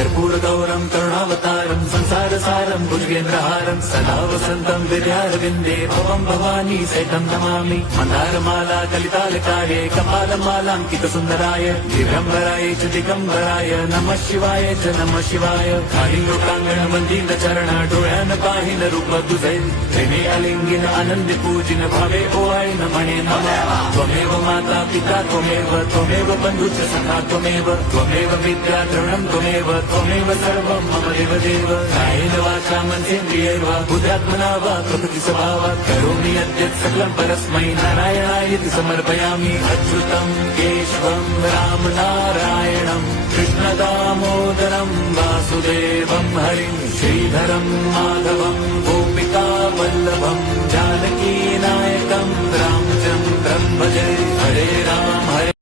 कर्पूरगौरं करुणावतारं संसारसारं भुजगेन्द्रहारं सदा वसन्तं विद्यारविन्दे भवं भवानी सहितं नमामि। मन्दारमाला कलितालकाये कपालमालाङ्कितसुन्दराय दिगम्बराय च दिगम्बराय नमः शिवाय च नमः शिवाय। कालिलोकाङ्गण मंदिर चरण डोळ्यान पाहिन रूप तुझे प्रेमे अलिंगिन आनंदी पूजिन भावे ओवाळीन म्हणे नमः। त्वमेव माता पिता त्वमेव बंधुश्च सखा त्वमेव विद्या द्रविणं त्वमेव सर्वं मम देवदेव। कायेन वाचा मनसेन्द्रियैर्वा बुद्ध्यात्मना वा प्रकृति स्वभावात् करोमि यद्यत् सकलं परस्मै नारायणायति समर्पयामि। अच्युतं केशवं राम नारायणं कृष्णदामोदरं वासुदेवं हरिं श्रीधरं माधवं गोपिका वल्लभं जानकी नायकं रामचन्द्रं भजे। हरे राम हरे